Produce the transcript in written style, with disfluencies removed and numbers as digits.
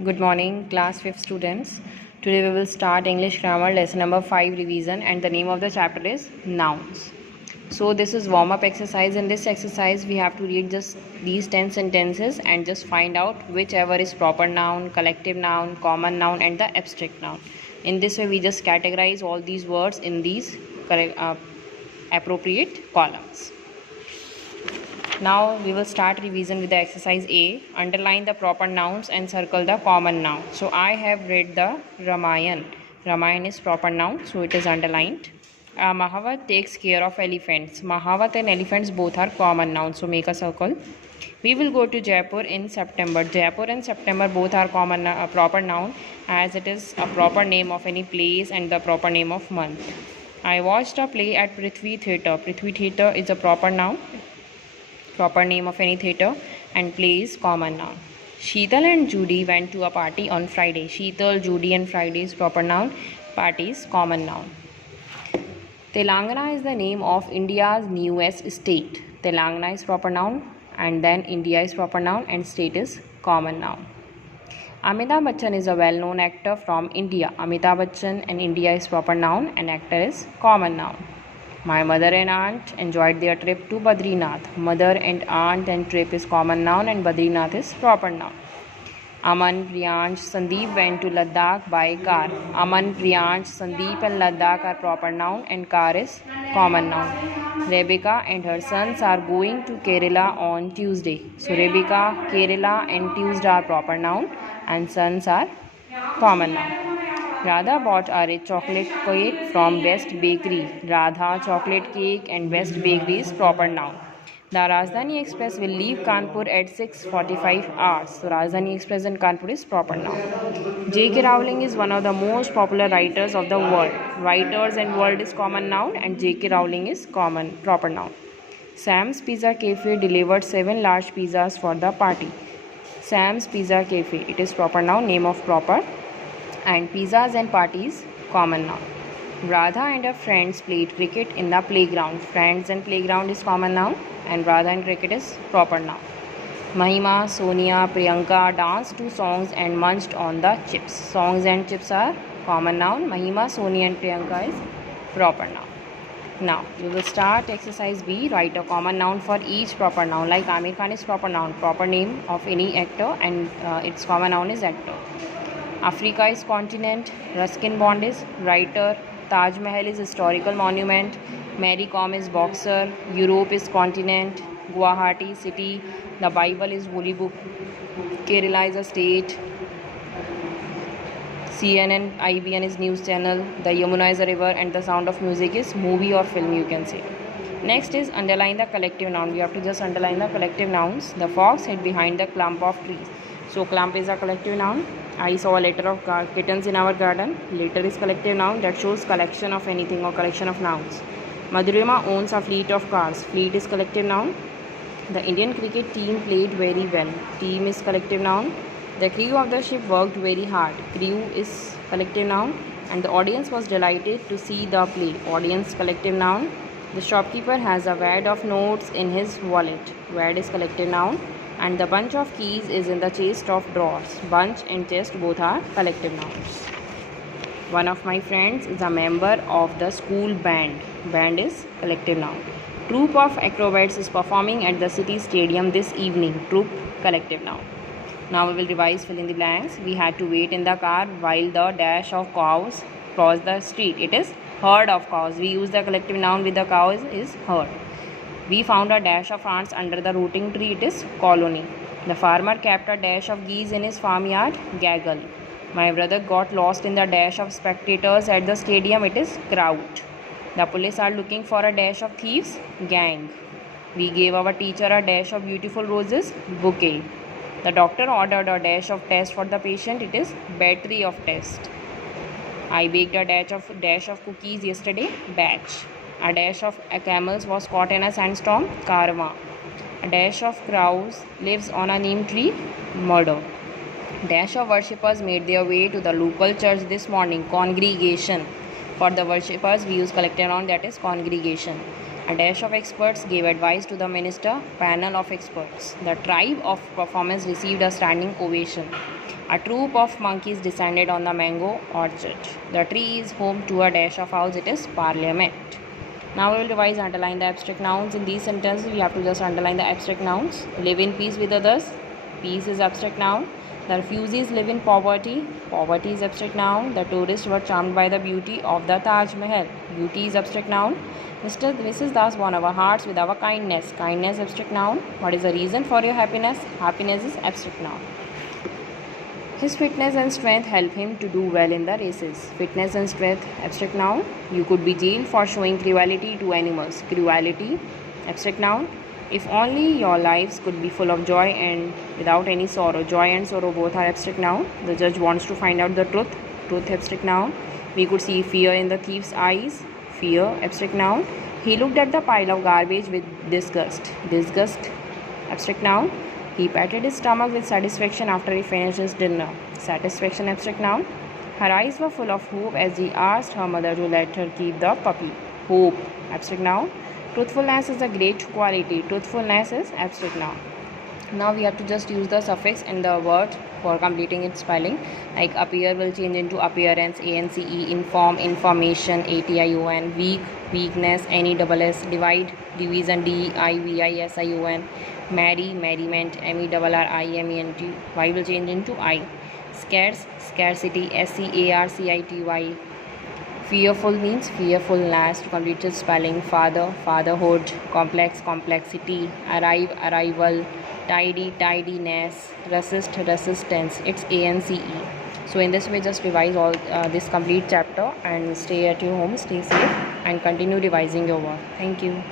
Good morning, class 5th students. Today we will start English grammar lesson number 5 revision, and the name of the chapter is nouns. So this is warm up exercise. In this exercise we have to read just these 10 sentences and just find out whichever is proper noun, collective noun, common noun and the abstract noun. In this way we just categorize all these words in these appropriate columns. Now we will start revision with the exercise A. Underline the proper nouns and circle the common noun. So I have read the Ramayan. Ramayan is proper noun, so it is underlined. Mahavat takes care of elephants. Mahavat and elephants both are common nouns, so make a circle. We will go to Jaipur in September. Jaipur and September both are common proper noun, as it is a proper name of any place and the proper name of month. I watched a play at Prithvi Theatre. Prithvi Theatre is a proper noun, proper name of any theatre, and play is common noun. Sheetal and Judy went to a party on Friday. Sheetal, Judy and Friday is proper noun, party is common noun. Telangana is the name of India's newest state. Telangana is proper noun, and then India is proper noun and state is common noun. Amitabh Bachchan is a well-known actor from India. Amitabh Bachchan and India is proper noun and actor is common noun. My mother and aunt enjoyed their trip to Badrinath. Mother and aunt and trip is common noun and Badrinath is proper noun. Aman, Priyansh, Sandeep went to Ladakh by car. Aman, Priyansh, Sandeep and Ladakh are proper noun and car is common noun. Rebecca and her sons are going to Kerala on Tuesday. So Rebecca, Kerala and Tuesday are proper noun and sons are common noun. Radha bought a rich chocolate cake from Best Bakery. Radha, chocolate cake and Best Bakery is proper noun. The Rajdhani Express will leave Kanpur at 6:45 hours. So Rajdhani Express in Kanpur is proper noun. J.K. Rowling is one of the most popular writers of the world. Writers and world is common noun and J.K. Rowling is common proper noun. Sam's Pizza Cafe delivered 7 large pizzas for the party. Sam's Pizza Cafe, it is proper noun, name of proper, and pizzas and parties common noun. Radha and her friends played cricket in the playground. Friends and playground is common noun and Radha and cricket is proper noun. Mahima, Sonia, Priyanka danced to songs and munched on the chips. Songs and chips are common noun. Mahima, Sonia and Priyanka is proper noun. Now we will start exercise B. Write a common noun for each proper noun. Like Amir Khan is proper noun, proper name of any actor, and its common noun is actor. Africa is continent. Ruskin Bond is writer. Taj Mahal is historical monument. Mary Kom is boxer. Europe is continent. Guwahati city. The Bible is holy book. Kerala is a state. CNN, IBN is news channel. The Yamuna is a river, and the Sound of Music is movie or film, you can say. Next is underline the collective noun. We have to just underline the collective nouns. The fox hid behind the clump of trees. So clump is a collective noun. I saw a litter of kittens in our garden. Litter is collective noun that shows collection of anything or collection of nouns. Madhurima owns a fleet of cars. Fleet is collective noun. The Indian cricket team played very well. Team is collective noun. The crew of the ship worked very hard. Crew is collective noun. And the audience was delighted to see the play. Audience collective noun. The shopkeeper has a wad of notes in his wallet. Wad is collective noun. And the bunch of keys is in the chest of drawers. Bunch and chest both are collective nouns. One of my friends is a member of the school band. Band is collective noun. Troop of acrobats is performing at the city stadium this evening. Troop, collective noun. Now we will revise fill in the blanks. We had to wait in the car while the dash of cows crossed the street. It is herd of cows. We use the collective noun with the cows is herd. We found a dash of ants under the rooting tree. It is colony. The farmer kept a dash of geese in his farmyard. Gaggle. My brother got lost in the dash of spectators at the stadium. It is crowd. The police are looking for a dash of thieves. Gang. We gave our teacher a dash of beautiful roses. Bouquet. The doctor ordered a dash of test for the patient. It is battery of test. I baked a dash of cookies yesterday. Batch. A dash of camels was caught in a sandstorm. Karma. A dash of crows lives on a neem tree. Murder. Dash of worshippers made their way to the local church this morning. Congregation. For the worshippers we use collective noun, that is congregation. A dash of experts gave advice to the minister. Panel of experts. The tribe of performance received a standing ovation. A troop of monkeys descended on the mango orchard. The tree is home to a dash of owls. It is parliament. Now we will revise, underline the abstract nouns. In these sentences, we have to just underline the abstract nouns. Live in peace with others. Peace is abstract noun. The refugees live in poverty. Poverty is abstract noun. The tourists were charmed by the beauty of the Taj Mahal. Beauty is abstract noun. Mrs. Das won our hearts with our kindness. Kindness abstract noun. What is the reason for your happiness? Happiness is abstract noun. His fitness and strength help him to do well in the races. Fitness and strength abstract noun. You could be jailed for showing cruelty to animals. Cruelty abstract noun. If only your lives could be full of joy and without any sorrow. Joy and sorrow both are abstract noun. The judge wants to find out the truth. Truth abstract noun. We could see fear in the thief's eyes. Fear abstract noun. He looked at the pile of garbage with disgust. Disgust abstract noun. He patted his stomach with satisfaction after he finished his dinner. Satisfaction abstract noun. Her eyes were full of hope as she asked her mother to let her keep the puppy. Hope abstract noun. Truthfulness is a great quality. Truthfulness is abstract noun. Now we have to just use the suffix in the word for completing its spelling. Like appear will change into appearance, ance, inform, information, ation, weak, weakness, nes, divide, division, division, marry, merriment, merriment, y will change into I. Scarce, scarcity, scarcity. Fearful means fearfulness. To complete its spelling, father, fatherhood, complex, complexity, arrive, arrival, tidy, tidiness, resist, resistance. It's ANCE. So in this way, just revise all this complete chapter and stay at your home, stay safe and continue revising your work. Thank you.